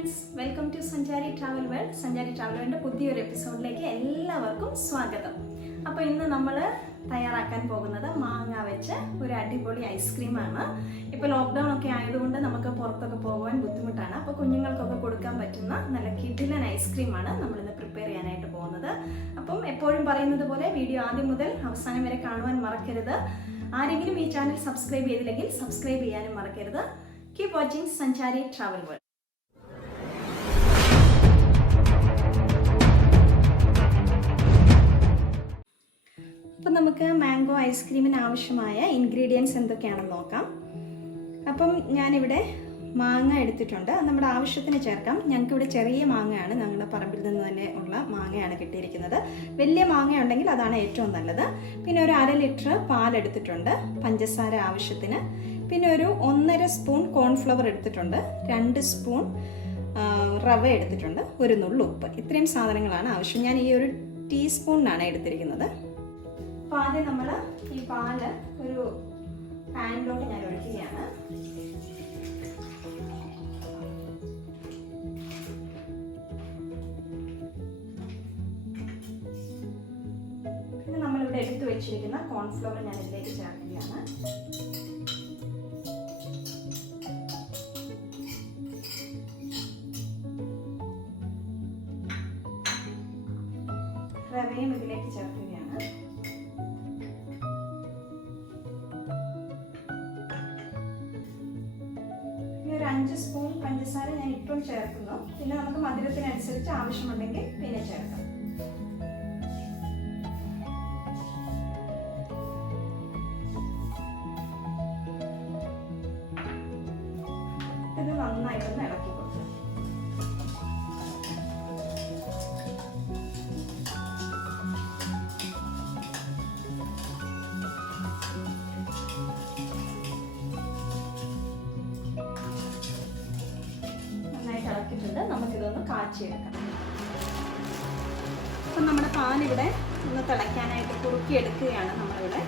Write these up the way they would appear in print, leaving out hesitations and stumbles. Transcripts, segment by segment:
Friends, welcome to സഞ്ചാരി travel world. സഞ്ചാരി travel വേൾഡിൻ്റെ പുതിയൊരു എപ്പിസോഡിലേക്ക് എല്ലാവർക്കും സ്വാഗതം. അപ്പോൾ ഇന്ന് നമ്മൾ തയ്യാറാക്കാൻ പോകുന്നത് മാങ്ങ വെച്ച് ഒരു അടിപൊളി ഐസ്ക്രീമാണ്. ഇപ്പോൾ ലോക്ക്ഡൗൺ ഒക്കെ ആയതുകൊണ്ട് നമുക്ക് പുറത്തൊക്കെ പോകാൻ ബുദ്ധിമുട്ടാണ്. അപ്പോൾ കുഞ്ഞുങ്ങൾക്കൊക്കെ കൊടുക്കാൻ പറ്റുന്ന നല്ല കിടിലൻ ഐസ്ക്രീമാണ് നമ്മളിന്ന് പ്രിപ്പയർ ചെയ്യാനായിട്ട് പോകുന്നത്. അപ്പം എപ്പോഴും പറയുന്നത് പോലെ വീഡിയോ ആദ്യം മുതൽ അവസാനം വരെ കാണുവാൻ മറക്കരുത്. ആരെങ്കിലും ഈ ചാനൽ സബ്സ്ക്രൈബ് ചെയ്തില്ലെങ്കിൽ സബ്സ്ക്രൈബ് ചെയ്യാനും മറക്കരുത്. കീപ് വാച്ചിങ് സഞ്ചാരി ട്രാവൽ വേൾഡ്. അപ്പം നമുക്ക് മാംഗോ ഐസ്ക്രീമിന് ആവശ്യമായ ഇൻഗ്രീഡിയൻസ് എന്തൊക്കെയാണെന്ന് നോക്കാം. അപ്പം ഞാനിവിടെ മാങ്ങ എടുത്തിട്ടുണ്ട്. നമ്മുടെ ആവശ്യത്തിന് ചേർക്കാം. ഞങ്ങൾക്കിവിടെ ചെറിയ മാങ്ങയാണ്, ഞങ്ങളുടെ പറമ്പിൽ നിന്ന് തന്നെ ഉള്ള മാങ്ങയാണ് കിട്ടിയിരിക്കുന്നത്. വലിയ മാങ്ങ ഉണ്ടെങ്കിൽ അതാണ് ഏറ്റവും നല്ലത്. പിന്നെ ഒരു 1/2 ലിറ്റർ പാലെടുത്തിട്ടുണ്ട്, പഞ്ചസാര ആവശ്യത്തിന്. പിന്നെ ഒരു 1.5 സ്പൂൺ കോൺഫ്ലവർ എടുത്തിട്ടുണ്ട്, 2 സ്പൂൺ റവ എടുത്തിട്ടുണ്ട്, ഒരു നുള്ളു ഉപ്പ്. ഇത്രയും സാധനങ്ങളാണ് ആവശ്യം. ഞാൻ ഈ ഒരു ടീസ്പൂണിനാണ് എടുത്തിരിക്കുന്നത്. അപ്പോൾ ആദ്യം നമ്മൾ ഈ പാല് ഒരു പാനിലോട്ട് ഞാൻ ഒഴിക്കുകയാണ്. പിന്നെ നമ്മളിവിടെ എടുത്തു വെച്ചിരിക്കുന്ന കോൺഫ്ലവർ ഞാൻ ഇതിലേക്ക് ചേർക്കുകയാണ്. റവയും ഇതിലേക്ക് ചേർക്കുകയാണ്. ഒരു 5 സ്പൂൺ പഞ്ചസാര ഞാൻ ഇപ്പോൾ ചേർക്കുന്നു. പിന്നെ നമുക്ക് മധുരത്തിനനുസരിച്ച് ആവശ്യമുണ്ടെങ്കിൽ പിന്നെ ചേർക്കാം. ഇത് നന്നായിട്ടൊന്ന് ഇളക്കി കൊടുക്കും. ഇളക്കിയിട്ടുണ്ട്. നമുക്കിതൊന്ന് കാച്ചിയെടുക്കാം. അപ്പം നമ്മുടെ പാലിവിടെ ഒന്ന് തിളയ്ക്കാനായിട്ട് കുറുക്കിയെടുക്കുകയാണ് നമ്മളിവിടെ.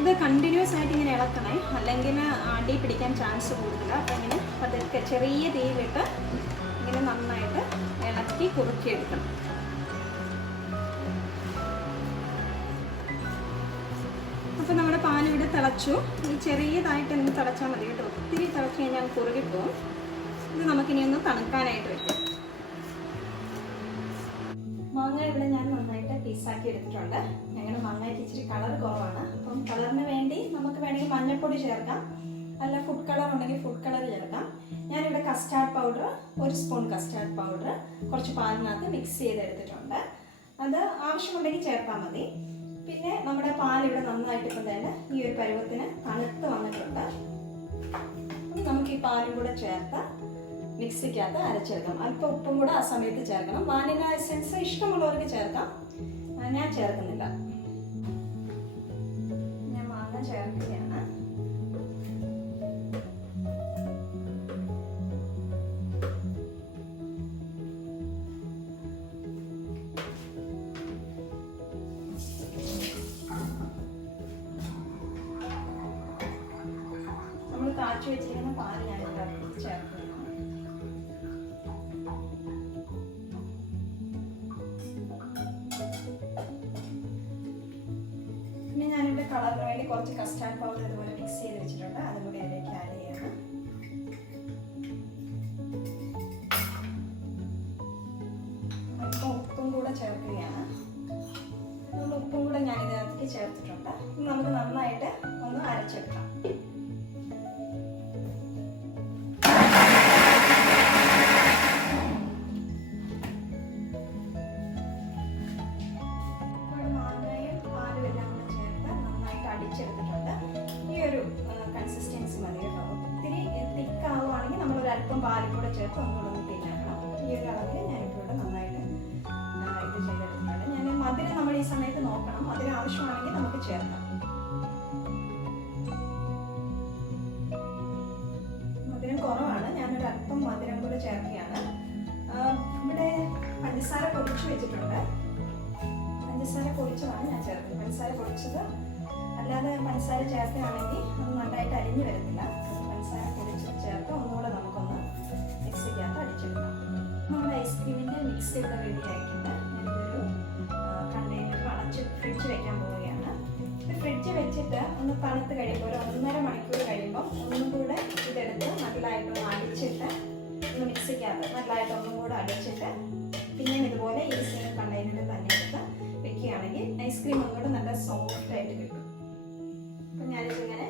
ഇത് കണ്ടിന്യൂസ് ആയിട്ട് ഇങ്ങനെ ഇളക്കണേ, അല്ലെങ്കിൽ അടി പിടിക്കാൻ ചാൻസ് കൂടുതലാണ്. അപ്പം ഇങ്ങനെ പതുക്കെ ചെറിയ തീയിലിട്ട് ഇങ്ങനെ നന്നായിട്ട് ഇളക്കി കുറുക്കിയെടുക്കണം. അപ്പം നമ്മുടെ പാലിവിടെ തിളച്ചു. ഈ ചെറിയതായിട്ട് ഒന്ന് തിളച്ചാൽ മതി കേട്ടോ. ഒത്തിരി തിളച്ച് കഴിഞ്ഞാൽ കുറുകിപ്പോവും. ഇത് നമുക്കിനി ഒന്ന് തണുക്കാനായിട്ട് വെക്കാം. മാങ്ങ ഇവിടെ ഞാൻ നന്നായിട്ട് പീസാക്കി എടുത്തിട്ടുണ്ട്. ഞങ്ങളുടെ മാങ്ങയ്ക്ക് ഇച്ചിരി കളർ കുറവാണ്. അപ്പം കളറിന് വേണ്ടി നമുക്ക് വേണമെങ്കിൽ മഞ്ഞൾപ്പൊടി ചേർക്കാം, അല്ല ഫുഡ് കളർ ഉണ്ടെങ്കിൽ ഫുഡ് കളർ ചേർക്കാം. ഞാനിവിടെ custard powder, 1 spoon custard powder കുറച്ച് പാലിനകത്ത് മിക്സ് ചെയ്തെടുത്തിട്ടുണ്ട്. അത് ആവശ്യമുണ്ടെങ്കിൽ ചേർത്താൽ മതി. പിന്നെ നമ്മുടെ പാലിവിടെ നന്നായിട്ട് ഇപ്പം തന്നെ ഈ ഒരു പരുവത്തിന് തണുത്ത് വന്നിട്ടുണ്ട്. നമുക്ക് ഈ പാലും കൂടെ ചേർത്ത് മിക്സിക്കകത്ത് അരച്ചെടുക്കാം. അല്പം ഉപ്പും കൂടെ ആ സമയത്ത് ചേർക്കണം. വാനില എസൻസ് ഇഷ്ടമുള്ളവർക്ക് ചേർക്കാം, ഞാൻ ചേർക്കുന്നില്ല. ഞാൻ മാങ്ങ ചേർക്കുകയാണ്. നമ്മൾ കാച്ചി വെച്ചിരിക്കുന്ന പാല് ഞാൻ ചേർക്കുന്നു. ഞാനിവിടെ കളറിന് വേണ്ടി കുറച്ച് കസ്റ്റാർഡ് പൗഡർ ഇതുപോലെ മിക്സ് ചെയ്ത് വെച്ചിട്ടുണ്ട്. അതും കൂടി അതിലേക്ക് ആഡ് ചെയ്യണം. അല്പം ഉപ്പും കൂടെ ചേർക്കുകയാണ്. അതുകൊണ്ട് ഉപ്പും കൂടെ ഞാൻ ഇതിനകത്തേക്ക് ചേർത്തിട്ടുണ്ട്. ഇനി നമുക്ക് നന്നായിട്ട് ഒന്ന് അരച്ചെടുക്കാം. അടിച്ചെടുത്തിട്ടുണ്ട്. ഈ ഒരു കൺസിസ്റ്റൻസി മതി കേട്ടോ. ഒത്തിരി തിക്കാവുകയാണെങ്കിൽ നമ്മളൊരു അല്പം പാലും കൂടെ ചേർത്ത് ഒന്നുകൂടെ തിന്നാക്കണം. ഈ ഒരു അളവിൽ ഞാനിപ്പോൾ ഇവിടെ നന്നായിട്ട് ഇത് ചെയ്തെടുത്തിട്ടുണ്ട്. ഞാൻ മധുരം നമ്മൾ ഈ സമയത്ത് നോക്കണം. മധുരം ആവശ്യമാണെങ്കിൽ നമുക്ക് ചേർക്കാം. മധുരം കുറവാണ്, ഞാനൊരു അല്പം മധുരം കൂടെ ചേർക്കുകയാണ്. ഇവിടെ പഞ്ചസാര പൊടിച്ച് വെച്ചിട്ടുണ്ട്. പഞ്ചസാര പൊടിച്ചതാണ് ഞാൻ ചേർക്കുന്നത്. പഞ്ചസാര പൊടിച്ചത് അല്ലാതെ പഞ്ചസാര ചേർക്കുകയാണെങ്കിൽ അത് നന്നായിട്ട് അരിഞ്ഞു വരത്തില്ല. പഞ്ചസാര പൊടിച്ച് ചേർത്ത് ഒന്നുകൂടെ നമുക്കൊന്ന് മിക്സിക്കകത്ത് മിക്സ് ഇവിടെ റെഡി ആയിട്ടുണ്ട്. ഞാനിതൊരു കണ്ടെയ്നറിൽ അടച്ച് ഫ്രിഡ്ജ് വെക്കാൻ പോവുകയാണ്. ഇത് ഫ്രിഡ്ജ് വെച്ചിട്ട് ഒന്ന് തണുത്ത് കഴിയുമ്പോൾ ഒരു 1.5 മണിക്കൂർ കഴിയുമ്പോൾ ഒന്നും കൂടെ ഇതെടുത്ത് നല്ലതായിട്ടൊന്ന് അടിച്ചിട്ട് ഒന്ന് മിക്സിക്കകത്ത് നല്ലതായിട്ട് ഒന്നും കൂടെ അടിച്ചിട്ട് പിന്നെയും ഇതുപോലെ ഈ സെയിം കണ്ടെയ്നറിൽ തന്നെ എടുത്ത് വെക്കുകയാണെങ്കിൽ ഐസ്ക്രീം ഒന്നുകൂടെ നല്ല സോഫ്റ്റ് ആയിട്ട് കിട്ടും. അപ്പം ഞാനിതിങ്ങനെ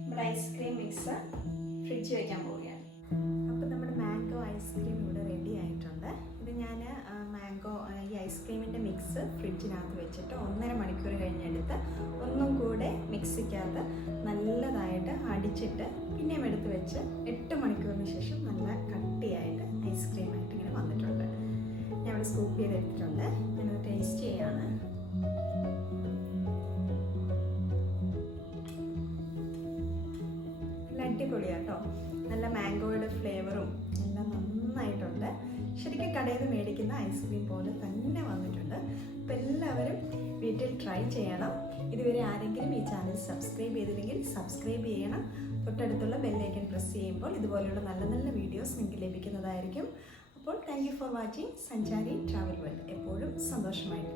നമ്മുടെ ഐസ്ക്രീം മിക്സ് ഫ്രിഡ്ജ് വെക്കാൻ പോവുകയാണ്. അപ്പോൾ നമ്മുടെ മാംഗോ ഐസ്ക്രീം ഇവിടെ റെഡി ആയിട്ടുണ്ട്. ഇത് ഞാൻ മാംഗോ ഈ ഐസ്ക്രീമിൻ്റെ മിക്സ് ഫ്രിഡ്ജിനകത്ത് വെച്ചിട്ട് 1.5 മണിക്കൂർ കഴിഞ്ഞെടുത്ത് ഒന്നും കൂടെ മിക്സിക്കകത്ത് നല്ലതായിട്ട് അടിച്ചിട്ട് പിന്നെയും എടുത്ത് വെച്ച് 8 മണിക്കൂറിന് ശേഷം നല്ല കട്ടിയായിട്ട് ഐസ്ക്രീമായിട്ട് ഇങ്ങനെ വന്നിട്ടുണ്ട്. ഞാൻ ഇവിടെ സ്കൂപ്പ് ചെയ്തെടുത്തിട്ടുണ്ട്. ഞാനത് ടേസ്റ്റ് ചെയ്യാണ്. നല്ല അടിപൊളിയാട്ടോ. നല്ല മാംഗോയുടെ ഫ്ലേവറും എല്ലാം നന്നായിട്ടുണ്ട്. ശരിക്കും കടയിൽ നിന്ന് മേടിക്കുന്ന ഐസ്ക്രീം പോലെ തന്നെ വന്നിട്ടുണ്ട്. അപ്പോൾ എല്ലാവരും വീട്ടിൽ ട്രൈ ചെയ്യണം. ഇതുവരെ ആരെങ്കിലും ഈ ചാനൽ സബ്സ്ക്രൈബ് ചെയ്തില്ലെങ്കിൽ സബ്സ്ക്രൈബ് ചെയ്യണം. തൊട്ടടുത്തുള്ള ബെല്ലൈക്കൺ പ്രസ് ചെയ്യുമ്പോൾ ഇതുപോലെയുള്ള നല്ല നല്ല വീഡിയോസ് നിങ്ങൾക്ക് ലഭിക്കുന്നതായിരിക്കും. അപ്പോൾ താങ്ക് യു ഫോർ വാച്ചിങ് സഞ്ചാരി ട്രാവൽ വേൾഡ്. എപ്പോഴും സന്തോഷമായിട്ട്.